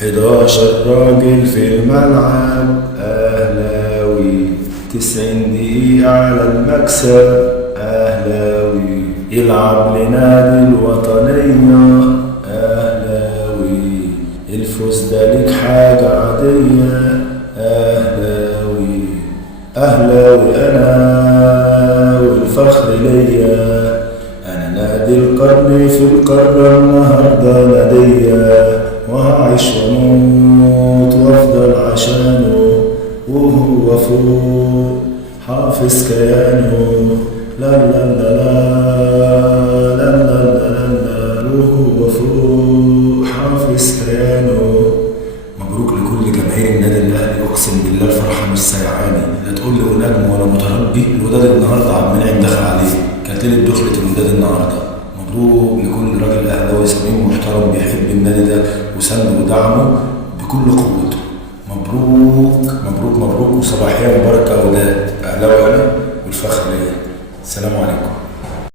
11 راجل في الملعب أهلاوي، 90 دقيقة على المكسب أهلاوي، يلعب لنادي الوطنية أهلاوي، الفوز ده ليك حاجة عادية أهلاوي. أهلاوي أنا والفخر ليا، أنا نادي القرن في القارة النهاردة نادية، وهعيش واموت وافضل عشانه، وهو فوق حافظ كيانه. لا لا لا لا لا لا لا لا، وهو فوق حافظ كيانه. مبروك لكل جماهير النادي الاهلي، اقسم بالله الفرحه مش سيعاني. لا تقول لي ونجم ولا متربي، الوداد النهارده عبد المنعم دخل عليه، كانت ليله دخله الوداد النهارده. مبروك لكل راجل اهلاوي سمين محترم بيحب النادي ده وسنده ودعمه بكل قوته. مبروك مبروك مبروك، وصباحيه مباركه وداد. اهلاوي انا والفخر ليا. السلام عليكم.